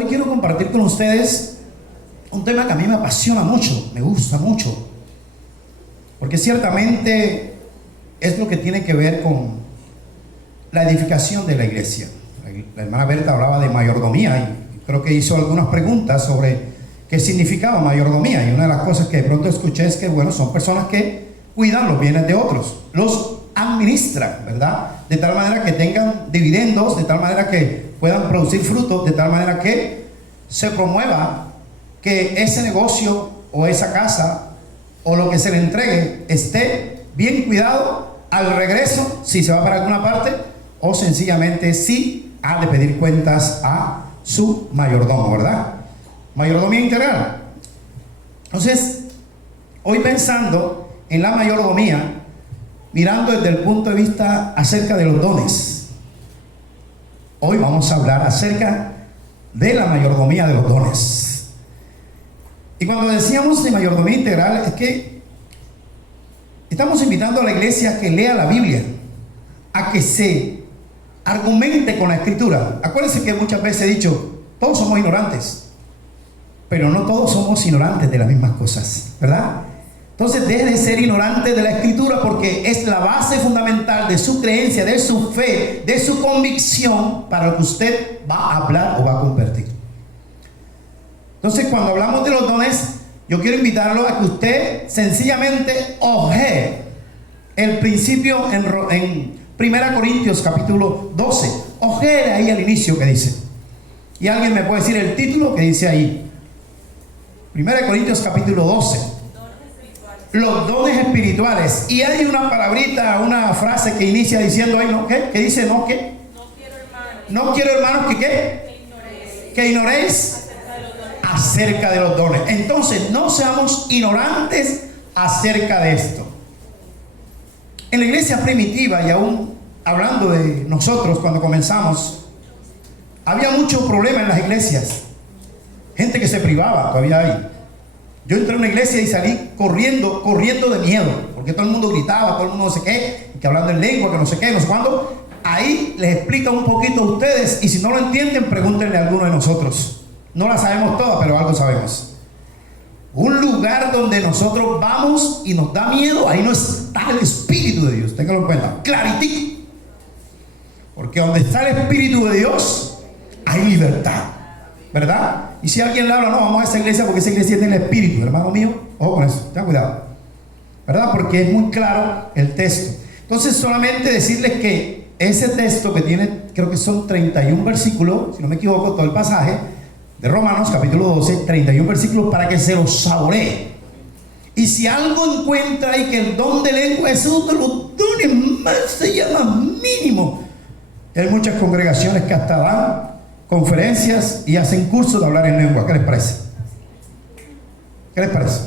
Hoy quiero compartir con ustedes un tema que a mí me apasiona mucho, me gusta mucho, porque ciertamente es lo que tiene que ver con la edificación de la iglesia. La hermana Berta hablaba de mayordomía y creo que hizo algunas preguntas sobre qué significaba mayordomía, y una de las cosas que de pronto escuché es que, bueno, son personas que cuidan los bienes de otros, los administran, ¿verdad? De tal manera que tengan dividendos, de tal manera que puedan producir frutos, de tal manera que se promueva que ese negocio o esa casa o lo que se le entregue esté bien cuidado al regreso, si se va para alguna parte, o sencillamente si ha de pedir cuentas a su mayordomo, ¿verdad? Mayordomía integral. Entonces, hoy pensando en la mayordomía, mirando desde el punto de vista acerca de los dones, hoy vamos a hablar acerca de la mayordomía de los dones. Y cuando decíamos de mayordomía integral, es que estamos invitando a la iglesia a que lea la Biblia, a que se argumente con la escritura. Acuérdense que muchas veces he dicho, todos somos ignorantes, pero no todos somos ignorantes de las mismas cosas, ¿verdad? Entonces deje de ser ignorante de la escritura, porque es la base fundamental de su creencia, de su fe, de su convicción para lo que usted va a hablar o va a compartir. Entonces, cuando hablamos de los dones, yo quiero invitarlo a que usted sencillamente ojee el principio en 1 Corintios capítulo 12. Ojee ahí al inicio que dice. Y alguien me puede decir el título que dice ahí. 1 Corintios capítulo 12. Los dones espirituales. Y hay una palabrita, una frase que inicia diciendo ahí, ¿no? ¿Qué? ¿Qué dice? ¿No qué? No quiero hermanos que ¿qué? Que ignoréis acerca de los dones. Entonces, no seamos ignorantes acerca de esto. En la iglesia primitiva, y aún hablando de nosotros cuando comenzamos, había mucho problema en las iglesias. Gente que se privaba, todavía hay. Yo entré a una iglesia y salí corriendo de miedo, porque todo el mundo gritaba, todo el mundo no sé qué, que hablando en lengua, que no sé qué, no sé cuándo. Ahí les explica un poquito a ustedes, y si no lo entienden, pregúntenle a alguno de nosotros. No la sabemos todas, pero algo sabemos. Un lugar donde nosotros vamos y nos da miedo, ahí no está el Espíritu de Dios, ténganlo en cuenta, claritico. Porque donde está el Espíritu de Dios, hay libertad, ¿verdad? Y si alguien le habla, no, vamos a esa iglesia porque esa iglesia tiene el Espíritu, hermano mío, ojo con eso, ten cuidado, ¿verdad? Porque es muy claro el texto. Entonces, solamente decirles que ese texto que tiene, creo que son 31 versículos, si no me equivoco, todo el pasaje de Romanos capítulo 12, 31 versículos, para que se los saboree. Y si algo encuentra ahí que el don de lengua es uno de los dones más, se llama mínimo. Hay muchas congregaciones que hasta dan conferencias y hacen cursos de hablar en lengua. ¿Qué les parece? ¿Qué les parece?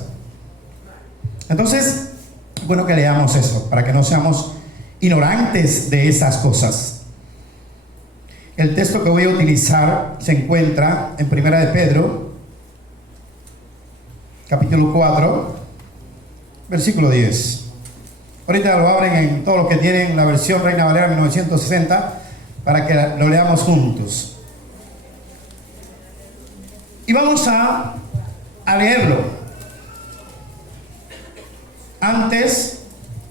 Entonces, bueno que leamos eso, para que no seamos ignorantes de esas cosas. El texto que voy a utilizar se encuentra en 1 de Pedro, capítulo 4, versículo 10. Ahorita lo abren en todos los que tienen la versión Reina Valera 1960 para que lo leamos juntos. Y vamos a leerlo. Antes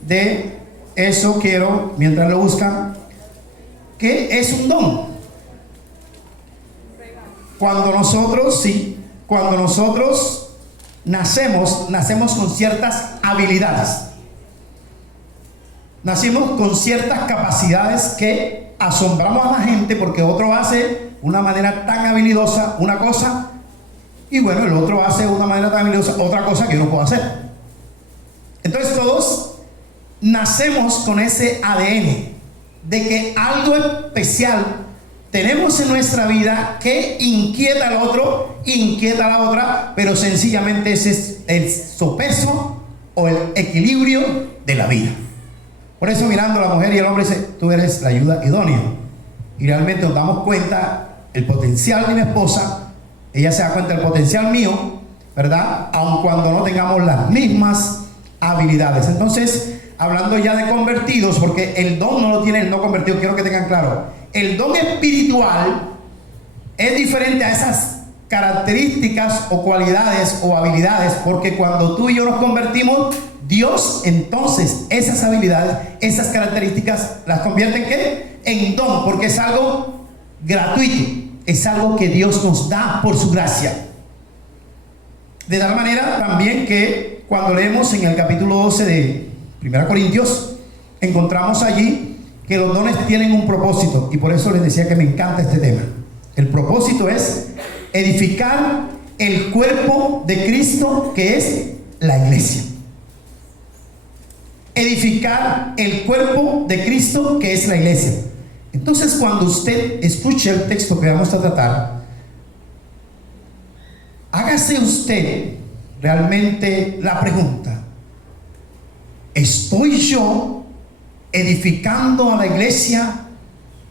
de eso quiero, mientras lo buscan, ¿qué es un don? Cuando nosotros nacemos con ciertas habilidades. Nacimos con ciertas capacidades que asombramos a la gente, porque otro hace de una manera tan habilidosa una cosa, y bueno, el otro hace de una manera tan habilidosa otra cosa que yo no puedo hacer. Entonces todos nacemos con ese ADN de que algo especial tenemos en nuestra vida que inquieta al otro, inquieta a la otra, pero sencillamente ese es el sopeso o el equilibrio de la vida. Por eso, mirando a la mujer y el hombre, dice: tú eres la ayuda idónea. Y realmente nos damos cuenta el potencial de mi esposa, ella se da cuenta del potencial mío, ¿verdad? Aun cuando no tengamos las mismas habilidades. Entonces, hablando ya de convertidos, porque el don no lo tiene el no convertido, quiero que tengan claro, el don espiritual es diferente a esas características o cualidades o habilidades, porque cuando tú y yo nos convertimos, Dios entonces esas habilidades, esas características las convierte en ¿qué? En don, porque es algo gratuito, es algo que Dios nos da por su gracia. De tal manera también que cuando leemos en el capítulo 12 de 1 Corintios, encontramos allí que los dones tienen un propósito, y por eso les decía que me encanta este tema. El propósito es edificar el cuerpo de Cristo, que es la iglesia. Edificar el cuerpo de Cristo, que es la iglesia. Entonces, cuando usted escuche el texto que vamos a tratar, hágase usted realmente la pregunta: ¿estoy yo edificando a la iglesia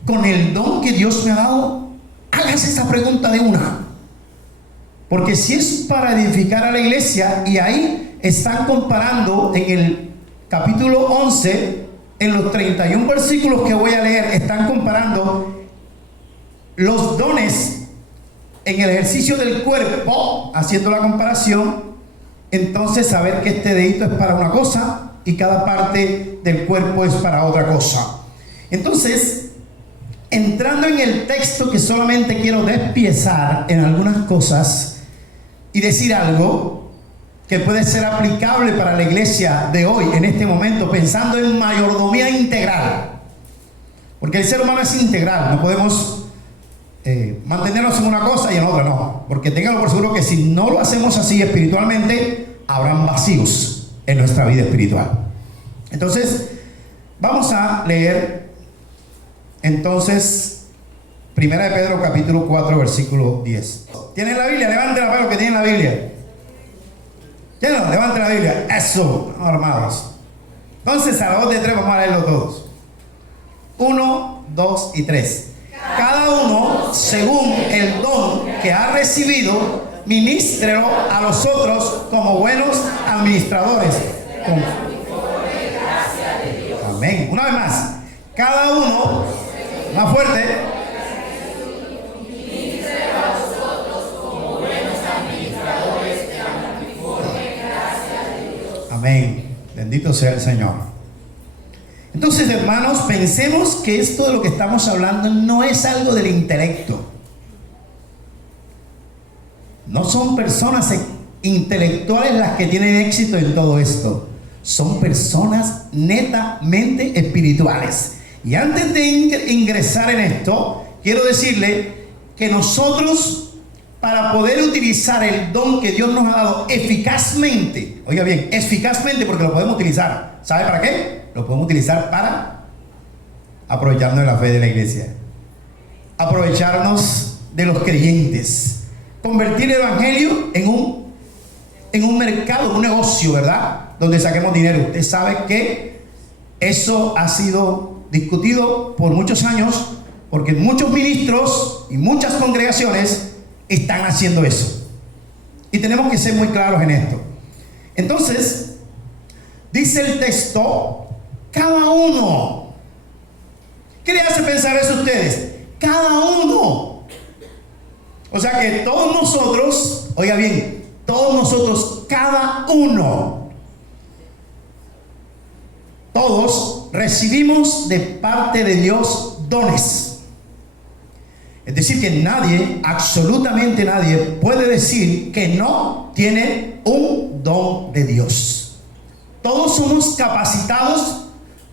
con el don que Dios me ha dado? Hágase esa pregunta de una. Porque si es para edificar a la iglesia, y ahí están comparando en el capítulo 11, en los 31 versículos que voy a leer, están comparando los dones en el ejercicio del cuerpo, haciendo la comparación. Entonces, saber que este dedito es para una cosa y cada parte del cuerpo es para otra cosa. Entonces, entrando en el texto, que solamente quiero despiezar en algunas cosas y decir algo que puede ser aplicable para la iglesia de hoy, en este momento, pensando en mayordomía integral. Porque el ser humano es integral, no podemos mantenernos en una cosa y en otra no. Porque ténganlo por seguro que si no lo hacemos así espiritualmente, habrán vacíos en nuestra vida espiritual. Entonces, vamos a leer entonces 1 de Pedro capítulo 4 versículo 10. ¿Tienen la Biblia? Levanten la mano que tienen la Biblia. ¿Tienen? Levanten la Biblia. Eso, armados. Entonces, a la voz de 3 vamos a leerlo todos. 1, 2 y 3. Cada uno, según el don que ha recibido, ministrelo a los otros como buenos administradores. Amén. Una vez más. Cada uno, más fuerte. Amén. Bendito sea el Señor. Entonces, hermanos, pensemos que esto de lo que estamos hablando no es algo del intelecto. No son personas intelectuales las que tienen éxito en todo esto. Son personas netamente espirituales. Y antes de ingresar en esto, quiero decirle que nosotros, para poder utilizar el don que Dios nos ha dado eficazmente, oiga bien, eficazmente, porque lo podemos utilizar, ¿sabe para qué? Lo podemos utilizar para aprovecharnos de la fe de la iglesia, aprovecharnos de los creyentes, convertir el evangelio en un mercado, un negocio, ¿verdad? Donde saquemos dinero. Usted sabe que eso ha sido discutido por muchos años, porque muchos ministros y muchas congregaciones están haciendo eso. Y tenemos que ser muy claros en esto. Entonces, dice el texto, cada uno. ¿Qué le hace pensar eso a ustedes? Cada uno. O sea que todos nosotros, oiga bien, todos nosotros, cada uno, todos recibimos de parte de Dios dones. Es decir, que nadie, absolutamente nadie, puede decir que no tiene un don de Dios. Todos somos capacitados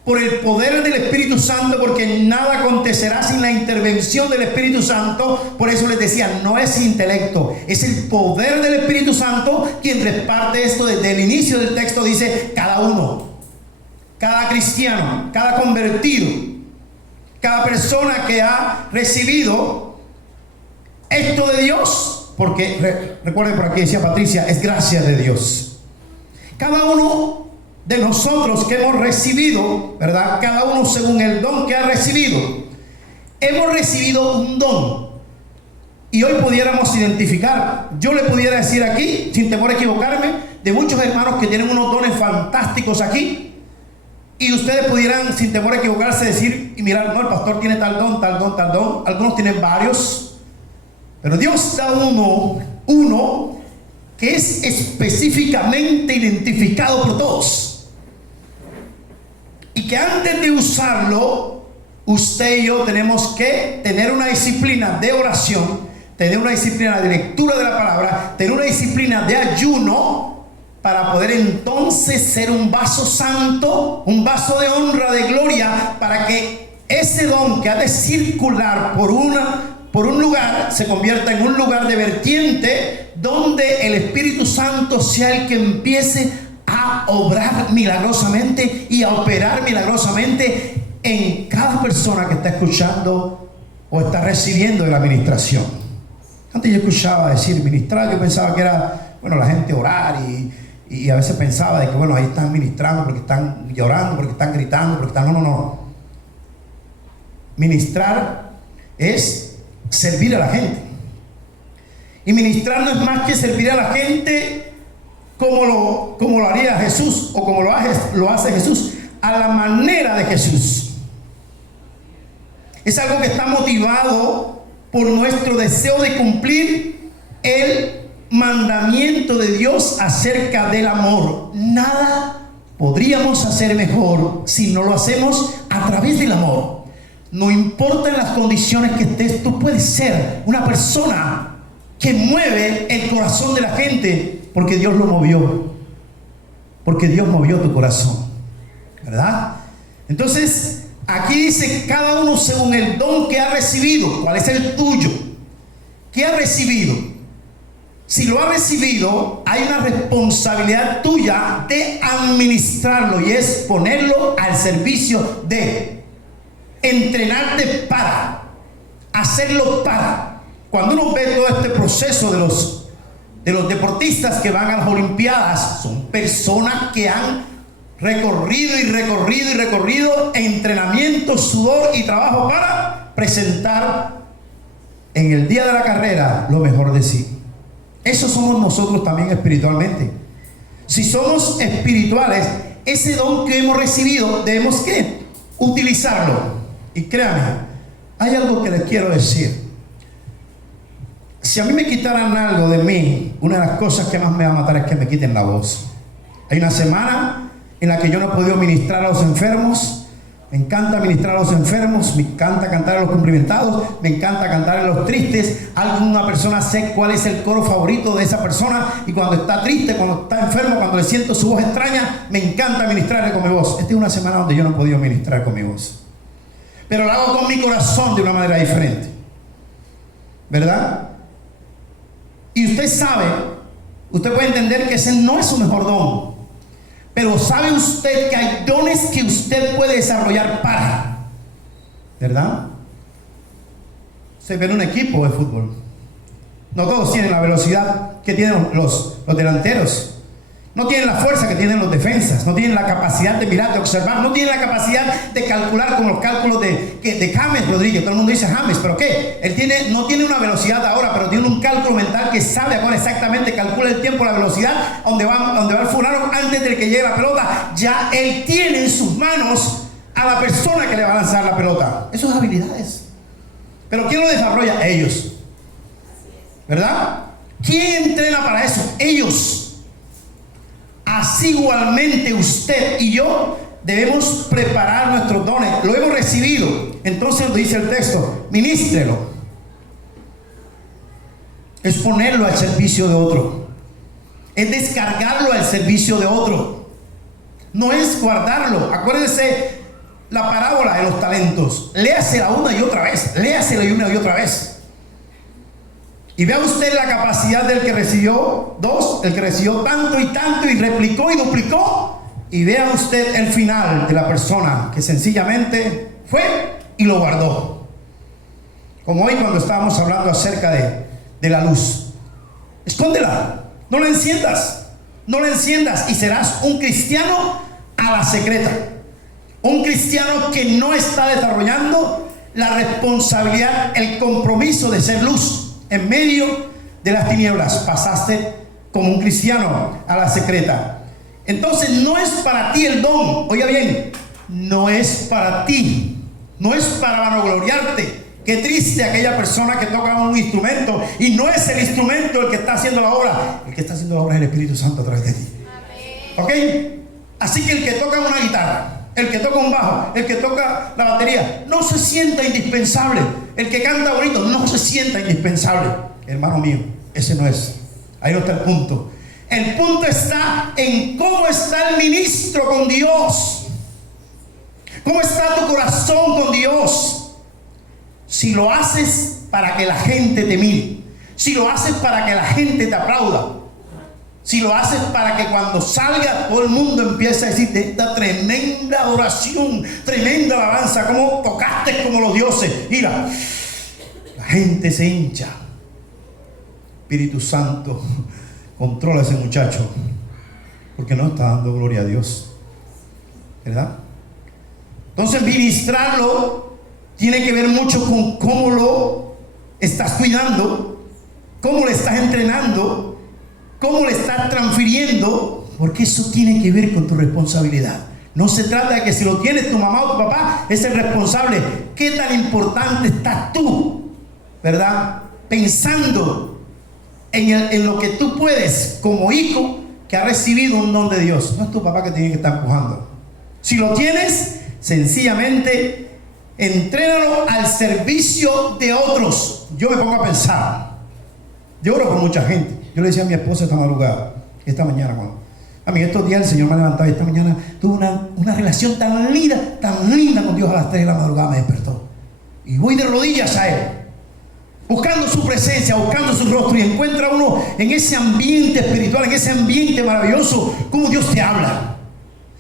por el poder del Espíritu Santo, porque nada acontecerá sin la intervención del Espíritu Santo. Por eso les decía, no es intelecto, es el poder del Espíritu Santo quien reparte esto. Desde el inicio del texto dice, cada uno, cada cristiano, cada convertido, cada persona que ha recibido esto de Dios, porque recuerden, por aquí decía Patricia, es gracia de Dios. Cada uno de nosotros que hemos recibido, ¿verdad? Cada uno según el don que ha recibido, hemos recibido un don. Y hoy pudiéramos identificar, yo le pudiera decir aquí, sin temor a equivocarme, de muchos hermanos que tienen unos dones fantásticos aquí. Y ustedes pudieran, sin temor a equivocarse, decir y mirar, no, el pastor tiene tal don, tal don, tal don. Algunos tienen varios. Pero Dios da uno que es específicamente identificado por todos. Y que antes de usarlo, usted y yo tenemos que tener una disciplina de oración, tener una disciplina de lectura de la palabra, tener una disciplina de ayuno, para poder entonces ser un vaso santo, un vaso de honra, de gloria, para que ese don que ha de circular por un lugar se convierta en un lugar de vertiente, donde el Espíritu Santo sea el que empiece a obrar milagrosamente y a operar milagrosamente en cada persona que está escuchando o está recibiendo de la administración. Antes yo escuchaba decir ministrar, yo pensaba que era, bueno, la gente orar y a veces pensaba de que, bueno, ahí están ministrando porque están llorando, porque están gritando, porque están... No. Ministrar es servir a la gente. Y ministrar no es más que servir a la gente como lo haría Jesús, o como lo hace Jesús, a la manera de Jesús. Es algo que está motivado por nuestro deseo de cumplir el mandamiento de Dios acerca del amor. Nada podríamos hacer mejor si no lo hacemos a través del amor. No importa en las condiciones que estés, tú puedes ser una persona que mueve el corazón de la gente, porque Dios lo movió, porque Dios movió tu corazón, ¿verdad? Entonces aquí dice cada uno según el don que ha recibido. ¿Cuál es el tuyo? ¿Qué ha recibido? Si lo has recibido, hay una responsabilidad tuya de administrarlo, y es ponerlo al servicio de, entrenarte para, hacerlo para. Cuando uno ve todo este proceso de los deportistas que van a las Olimpiadas, son personas que han recorrido entrenamiento, sudor y trabajo para presentar en el día de la carrera lo mejor de sí. Eso somos nosotros también espiritualmente. Si somos espirituales, ese don que hemos recibido debemos ¿qué? Utilizarlo. Y créanme, hay algo que les quiero decir. Si a mí me quitaran algo de mí, una de las cosas que más me va a matar es que me quiten la voz. Hay una semana en la que yo no he podido ministrar a los enfermos. Me encanta ministrar a los enfermos, me encanta cantar a los cumplimentados, me encanta cantar a los tristes. Alguna persona sé cuál es el coro favorito de esa persona, y cuando está triste, cuando está enfermo, cuando le siento su voz extraña, me encanta ministrarle con mi voz. Esta es una semana donde yo no he podido ministrar con mi voz, pero lo hago con mi corazón de una manera diferente, ¿verdad? Y usted sabe, usted puede entender que ese no es su mejor don. Pero ¿sabe usted que hay dones que usted puede desarrollar para? ¿Verdad? Se ve en un equipo de fútbol. No todos tienen la velocidad que tienen los delanteros. No tienen la fuerza que tienen los defensas. No tienen la capacidad de mirar, de observar. No tienen la capacidad de calcular como los cálculos de James Rodríguez. Todo el mundo dice James, ¿pero qué? Él no tiene una velocidad ahora, pero tiene un cálculo mental que sabe ahora exactamente, calcula el tiempo, la velocidad, donde va el fulano antes de que llegue la pelota. Ya él tiene en sus manos a la persona que le va a lanzar la pelota. Eso es habilidades. Pero ¿quién lo desarrolla? Ellos. ¿Verdad? ¿Quién entrena para eso? Ellos. Así igualmente usted y yo debemos preparar nuestros dones. Lo hemos recibido. Entonces dice el texto, ministrelo. Es ponerlo al servicio de otro. Es descargarlo al servicio de otro. No es guardarlo. Acuérdese la parábola de los talentos. Léasela una y otra vez. Léasela una y otra vez. Y vea usted la capacidad del que recibió 2, el que recibió tanto y replicó y duplicó. Y vea usted el final de la persona que sencillamente fue y lo guardó. Como hoy cuando estábamos hablando acerca de la luz. Escóndela, no la enciendas. No la enciendas y serás un cristiano a la secreta. Un cristiano que no está desarrollando la responsabilidad, el compromiso de ser luz. En medio de las tinieblas pasaste como un cristiano a la secreta. Entonces no es para ti el don. Oiga bien, no es para ti. No es para vanagloriarte Qué triste aquella persona que toca un instrumento y no es el instrumento el que está haciendo la obra. El que está haciendo la obra es el Espíritu Santo a través de ti. ¿Ok? Así que el que toca una guitarra, el que toca un bajo, el que toca la batería, no se sienta indispensable. El que canta bonito no se sienta indispensable. Hermano mío, ese no es. Ahí no está el punto. El punto está en cómo está el ministro con Dios. ¿Cómo está tu corazón con Dios? Si lo haces para que la gente te mire, si lo haces para que la gente te aplauda, si lo haces para que cuando salga todo el mundo empiece a decirte esta tremenda adoración, tremenda alabanza, como tocaste como los dioses, mira, la gente se hincha. Espíritu Santo, controla a ese muchacho, porque no está dando gloria a Dios, ¿verdad? Entonces ministrarlo tiene que ver mucho con cómo lo estás cuidando, cómo le estás entrenando, cómo le estás transfiriendo, porque eso tiene que ver con tu responsabilidad. No se trata de que si lo tienes tu mamá o tu papá es el responsable. ¿Qué tan importante estás tú, verdad? Pensando en lo que tú puedes como hijo que ha recibido un don de Dios. No es tu papá que tiene que estar empujando. Si lo tienes, sencillamente entrénalo al servicio de otros. Yo me pongo a pensar, yo oro por mucha gente. Yo le decía a mi esposa esta madrugada, esta mañana, a mí estos días el Señor me ha levantado y esta mañana tuve una relación tan linda con Dios. A las 3 de la madrugada me despertó y voy de rodillas a Él, buscando su presencia, buscando su rostro, y encuentra uno en ese ambiente espiritual, en ese ambiente maravilloso, cómo Dios te habla.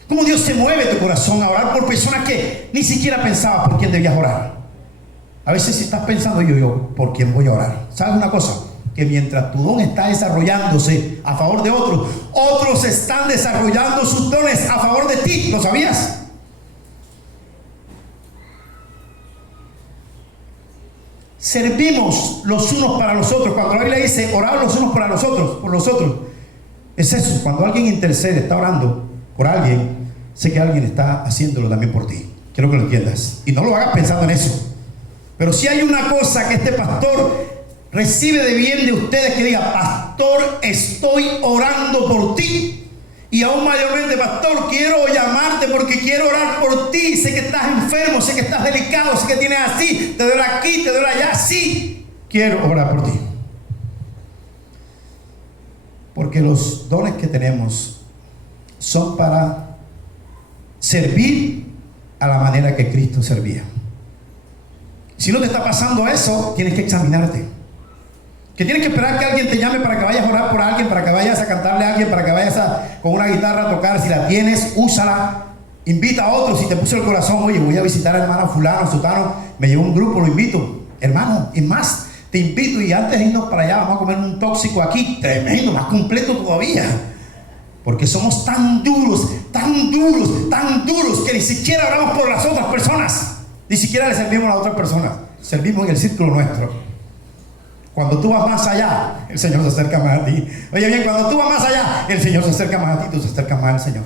Cómo Dios se mueve tu corazón a orar por personas que ni siquiera pensabas por quién debías orar. A veces si estás pensando yo, ¿por quién voy a orar? ¿Sabes una cosa? Que mientras tu don está desarrollándose a favor de otros, otros están desarrollando sus dones a favor de ti. ¿Lo sabías? Servimos los unos para los otros. Cuando la Biblia dice orar los unos para los otros, por los otros, es eso. Cuando alguien intercede, está orando por alguien, sé que alguien está haciéndolo también por ti. Quiero que lo entiendas. Y no lo hagas pensando en eso. Pero si hay una cosa que este pastor recibe de bien de ustedes, que diga: pastor, estoy orando por ti. Y aún mayormente: pastor, quiero llamarte porque quiero orar por ti. Sé que estás enfermo, sé que estás delicado, sé que tienes así, te duele aquí, te duele allá. Sí, quiero orar por ti. Porque los dones que tenemos son para servir a la manera que Cristo servía. Si no te está pasando eso, tienes que examinarte. Que tienes que esperar que alguien te llame para que vayas a orar por alguien, para que vayas a cantarle a alguien, para que vayas con una guitarra a tocar. Si la tienes, úsala. Invita a otros. Si te puso el corazón: oye, voy a visitar a hermano fulano, sutano, me llevó un grupo, lo invito. Hermano, y más, te invito, y antes de irnos para allá vamos a comer un tóxico aquí, tremendo, más completo todavía. Porque somos tan duros, que ni siquiera oramos por las otras personas. Ni siquiera le servimos a las otras personas. Servimos en el círculo nuestro. Cuando tú vas más allá, el Señor se acerca más a ti. Oye bien, cuando tú vas más allá, el Señor se acerca más a ti, tú se acercas más al Señor.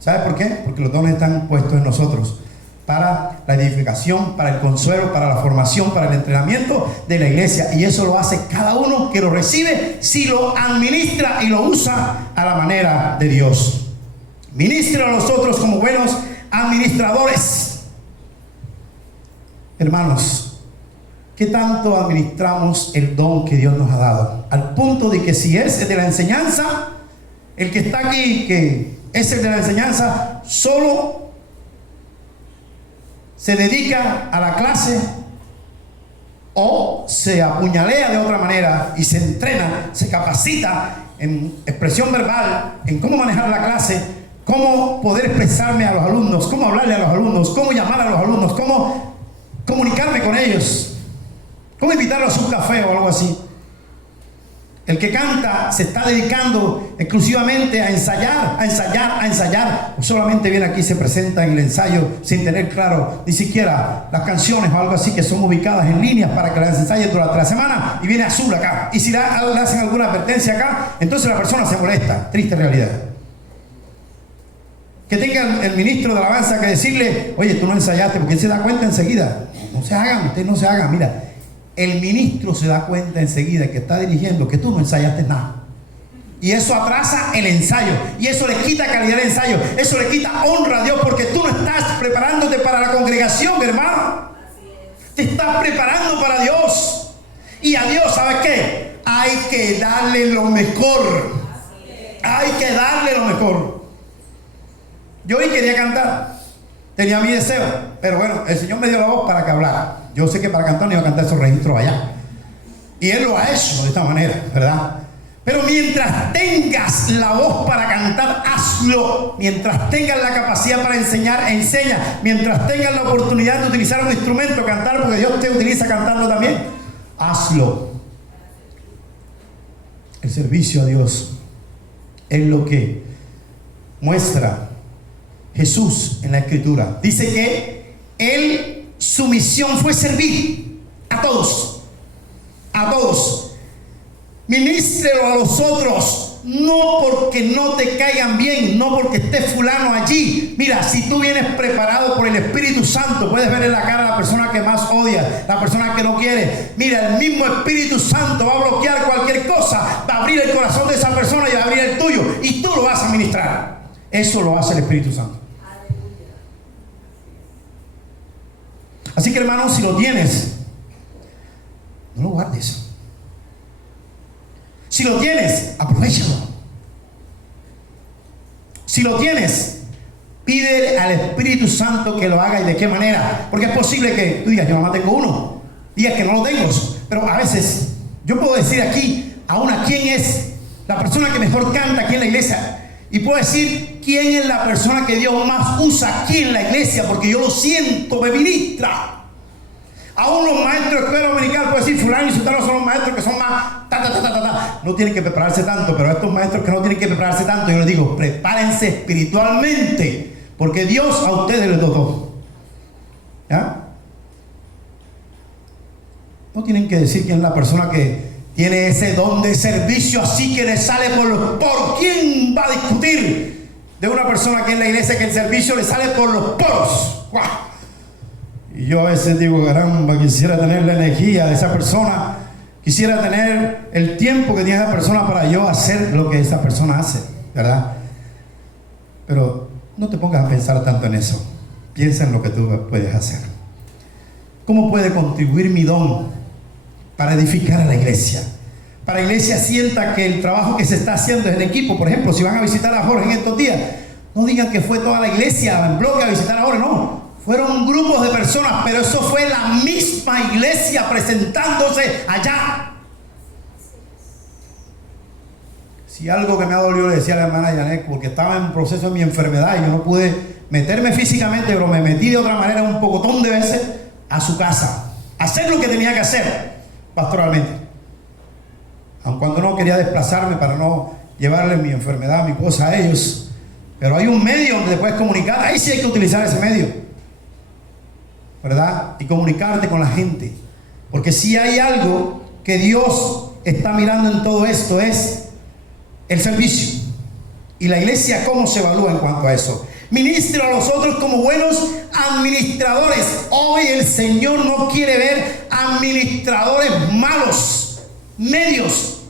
¿Sabes por qué? Porque los dones están puestos en nosotros para la edificación, para el consuelo, para la formación, para el entrenamiento de la iglesia. Y eso lo hace cada uno que lo recibe, si lo administra y lo usa a la manera de Dios. Ministra a los otros como buenos administradores. Hermanos, ¿qué tanto administramos el don que Dios nos ha dado? Al punto de que si es el de la enseñanza, el que está aquí, que es el de la enseñanza, solo se dedica a la clase o se apuñalea de otra manera y se entrena, se capacita en expresión verbal, en cómo manejar la clase, cómo poder expresarme a los alumnos, cómo hablarle a los alumnos, cómo llamar a los alumnos, cómo comunicarme con ellos, cómo invitarlos a un café o algo así. El que canta se está dedicando exclusivamente a ensayar, o solamente viene aquí y se presenta en el ensayo sin tener claro ni siquiera las canciones o algo así, que son ubicadas en líneas para que las ensayen durante la semana, y viene azul acá, y si le hacen alguna advertencia acá, entonces la persona se molesta. Triste realidad. Que tenga el ministro de alabanza que decirle: oye, tú no ensayaste, porque él se da cuenta enseguida. no se hagan, ustedes no se hagan. Mira, el ministro se da cuenta enseguida que está dirigiendo que tú no ensayaste nada. Y eso atrasa el ensayo. Y eso le quita calidad del ensayo. Eso le quita honra a Dios porque tú no estás preparándote para la congregación, hermano. Te estás preparando para Dios. Y a Dios, ¿sabes qué? Hay que darle lo mejor. Hay que darle lo mejor. Yo hoy quería cantar. Tenía mi deseo. Pero bueno, el Señor me dio la voz para que hablara. Yo sé que para cantar no iba a cantar esos registros allá. Y Él lo ha hecho de esta manera, ¿verdad? Pero mientras tengas la voz para cantar, hazlo. Mientras tengas la capacidad para enseñar, enseña. Mientras tengas la oportunidad de utilizar un instrumento, cantar, porque Dios te utiliza cantando también, hazlo. El servicio a Dios es lo que muestra Jesús en la Escritura. Dice que Él, su misión fue servir a todos. A todos. Ministrelo a los otros, no porque no te caigan bien, no porque esté fulano allí. Mira, si tú vienes preparado por el Espíritu Santo, puedes ver en la cara a la persona que más odia, la persona que no quiere. Mira, el mismo Espíritu Santo va a bloquear cualquier cosa, va a abrir el corazón de esa persona y va a abrir el tuyo, y tú lo vas a ministrar. Eso lo hace el Espíritu Santo. Así que, hermanos, si lo tienes, no lo guardes. Si lo tienes, aprovéchalo. Si lo tienes, pide al Espíritu Santo que lo haga. ¿Y de qué manera? Porque es posible que tú digas, yo nomás tengo uno, digas que no lo tengo. Pero a veces, yo puedo decir aquí, aún a quién es la persona que mejor canta aquí en la iglesia. Y puedo decir quién es la persona que Dios más usa aquí en la iglesia, porque yo lo siento, me ministra. Aún los maestros de escuela dominical pueden decir fulano y sultano son los maestros que son más no tienen que prepararse tanto, pero estos maestros que no tienen que prepararse tanto, yo les digo, prepárense espiritualmente, porque Dios a ustedes les dotó. ¿Ya? No tienen que decir quién es la persona que tiene ese don de servicio así que le sale por los poros. ¿Quién va a discutir de una persona que en la iglesia que el servicio le sale por los poros? ¡Guau! Y yo a veces digo, caramba, quisiera tener la energía de esa persona, quisiera tener el tiempo que tiene esa persona para yo hacer lo que esa persona hace, ¿verdad? Pero no te pongas a pensar tanto en eso. Piensa en lo que tú puedes hacer. ¿Cómo puede contribuir mi don para edificar a la iglesia? Para la iglesia sienta que el trabajo que se está haciendo es en equipo. Por ejemplo, si van a visitar a Jorge en estos días, no digan que fue toda la iglesia en bloque a visitar a Jorge, no. Fueron grupos de personas, pero eso fue la misma iglesia presentándose allá. Si algo que me ha dolido, le decía a la hermana Janet, porque estaba en proceso de mi enfermedad y yo no pude meterme físicamente, pero me metí de otra manera un pocotón de veces a su casa, hacer lo que tenía que hacer pastoralmente. Aun cuando no quería desplazarme para no llevarle mi enfermedad, mi cosa a ellos, pero hay un medio donde te puedes comunicar, ahí sí hay que utilizar ese medio, ¿verdad? Y comunicarte con la gente, porque si hay algo que Dios está mirando en todo esto es el servicio. Y la iglesia, ¿cómo se evalúa en cuanto a eso? Ministra a los otros como buenos administradores. Hoy el Señor no quiere ver administradores malos, medios.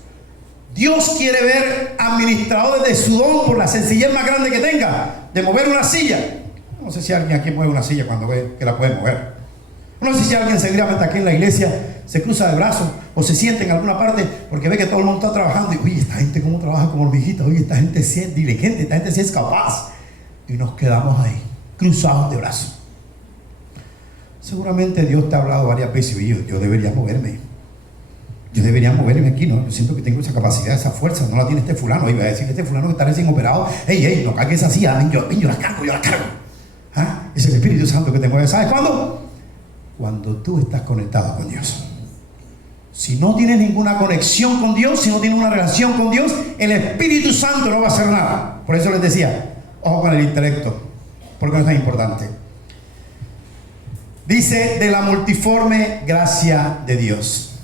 Dios quiere ver administradores de su don por la sencillez más grande que tenga, de mover una silla. No sé si alguien aquí mueve una silla cuando ve que la puede mover. No sé si alguien seguramente aquí en la iglesia se cruza de brazos o se siente en alguna parte porque ve que todo el mundo está trabajando y oye, esta gente cómo trabaja como hormiguita, oye, esta gente sí es diligente, esta gente sí es capaz. Y nos quedamos ahí, cruzados de brazos. Seguramente Dios te ha hablado varias veces y yo debería moverme. Yo debería moverme aquí, ¿no? Yo siento que tengo esa capacidad, esa fuerza, no la tiene este fulano. Iba a decir, este fulano que está recién operado, hey, no cargues así, yo la cargo. ¿Ah? Es el Espíritu Santo que te mueve. ¿Sabes cuándo? Cuando tú estás conectado con Dios. Si no tienes ninguna conexión con Dios, si no tienes una relación con Dios, el Espíritu Santo no va a hacer nada. Por eso les decía, ojo con el intelecto, porque no es tan importante. Dice, de la multiforme gracia de Dios.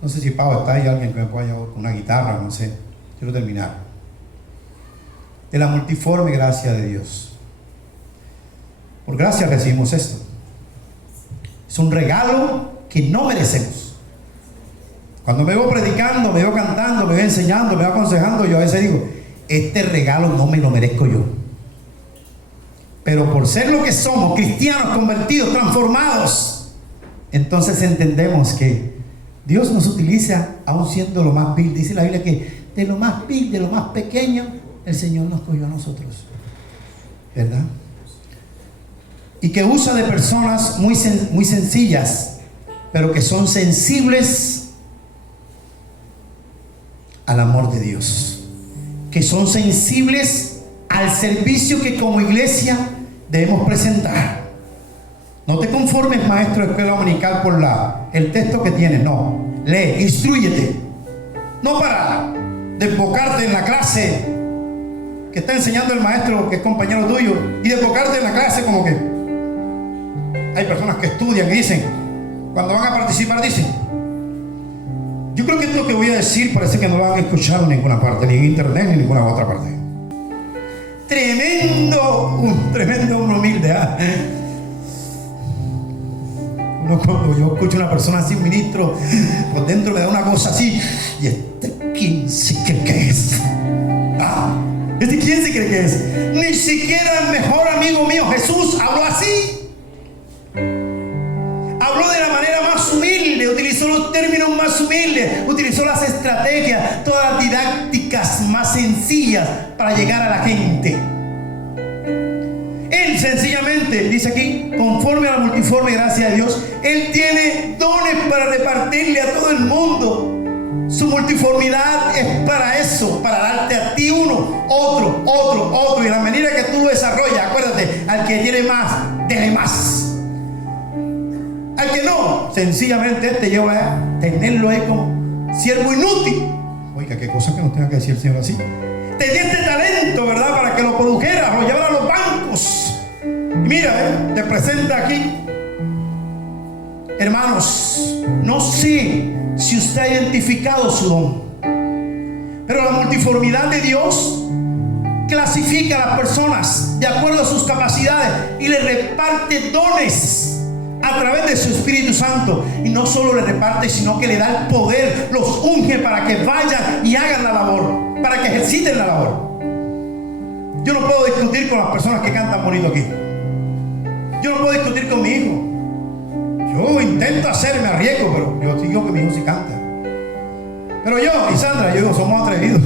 No sé si Pau está ahí, alguien que me pueda llevar con una guitarra, no sé. Quiero terminar. De la multiforme gracia de Dios. Por gracia recibimos esto. Es un regalo que no merecemos. Cuando me veo predicando, me veo cantando, me veo enseñando, me veo aconsejando, yo a veces digo, este regalo no me lo merezco yo. Pero por ser lo que somos, cristianos convertidos, transformados, entonces entendemos que Dios nos utiliza aún siendo lo más vil. Dice la Biblia que de lo más vil, de lo más pequeño, el Señor nos cogió a nosotros, ¿verdad? Y que usa de personas muy sencillas, pero que son sensibles al amor de Dios, que son sensibles al servicio que como iglesia debemos presentar. No te conformes, maestro de escuela dominical, por el texto que tienes. No, lee, instrúyete. No para desbocarte en la clase que está enseñando el maestro, que es compañero tuyo, y desbocarte en la clase como que hay personas que estudian y dicen, cuando van a participar dicen, yo creo que esto que voy a decir parece que no lo han escuchado en ninguna parte, ni en internet ni en ninguna otra parte. Tremendo hombre humilde, ¿eh? Cuando yo escucho a una persona así, un ministro, por dentro me da una cosa así, y ¿quién se cree que es? ¿Quién se cree que es? Ni siquiera el mejor amigo mío Jesús habló así. Habló de la manera más humilde, utilizó los términos más humildes, utilizó las estrategias, todas las didácticas más sencillas para llegar a la gente. Él sencillamente, dice aquí, conforme a la multiforme gracia de Dios, Él tiene dones para repartirle a todo el mundo. Su multiformidad es para eso, para darte a ti uno, otro. Y a la medida que tú lo desarrollas, acuérdate, al que tiene más, déle más. Al que no, sencillamente te lleva a tenerlo ahí como siervo inútil. Oiga, qué cosa que nos tenga que decir el Señor así. Tenía este talento, ¿verdad? Para que lo produjera, lo llevara a los bancos. Y mira, te presenta aquí. Hermanos, no sé si usted ha identificado su don, pero la multiformidad de Dios clasifica a las personas de acuerdo a sus capacidades y le reparte dones a través de su Espíritu Santo. Y no solo le reparte, sino que le da el poder, los unge para que vayan y hagan la labor, para que ejerciten la labor. Yo no puedo discutir con las personas que cantan bonito aquí. Yo no puedo discutir con mi hijo. Yo intento hacerme arriesgo, pero yo digo que mi hijo sí canta. Pero yo y Sandra, yo digo, somos atrevidos.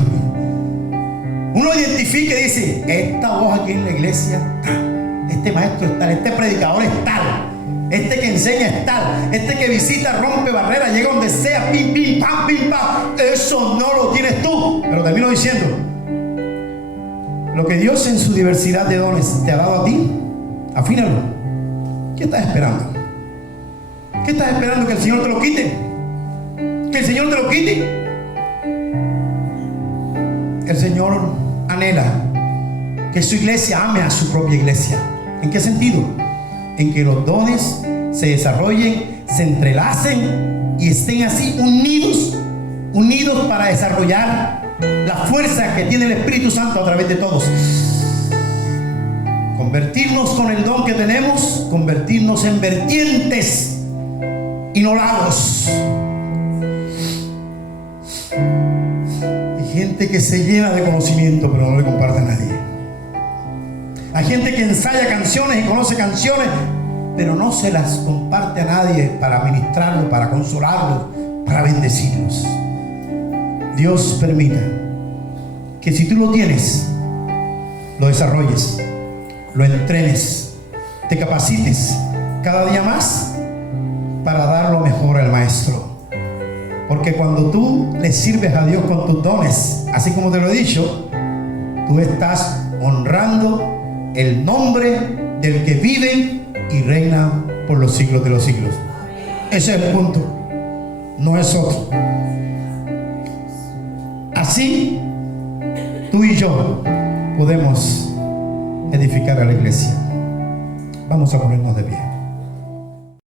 Uno identifica y dice, esta voz aquí en la iglesia, este maestro es tal, este predicador es tal, este que enseña es tal, este que visita rompe barreras, llega donde sea, pim, pim, pam, pim, pam. Eso no lo tienes tú. Pero termino diciendo, lo que Dios en su diversidad de dones te ha dado a ti, afínalo. ¿Qué estás esperando? ¿Qué estás esperando? ¿Que el Señor te lo quite? ¿Que el Señor te lo quite? El Señor anhela que su iglesia ame a su propia iglesia. ¿En qué sentido? En que los dones se desarrollen, se entrelacen y estén así unidos para desarrollar la fuerza que tiene el Espíritu Santo a través de todos. Convertirnos con el don que tenemos, convertirnos en vertientes y no lagos. Hay gente que se llena de conocimiento pero no le comparte a nadie. Hay gente que ensaya canciones y conoce canciones pero no se las comparte a nadie para ministrarlos, para consolarlos, para bendecirlos. Dios permita que si tú lo tienes, lo desarrolles, lo entrenes, te capacites cada día más para dar lo mejor al maestro. Porque cuando tú le sirves a Dios con tus dones, así como te lo he dicho, tú estás honrando el nombre del que vive y reina por los siglos de los siglos. Ese es el punto, no es otro. Así tú y yo podemos edificar a la iglesia. Vamos a ponernos de pie.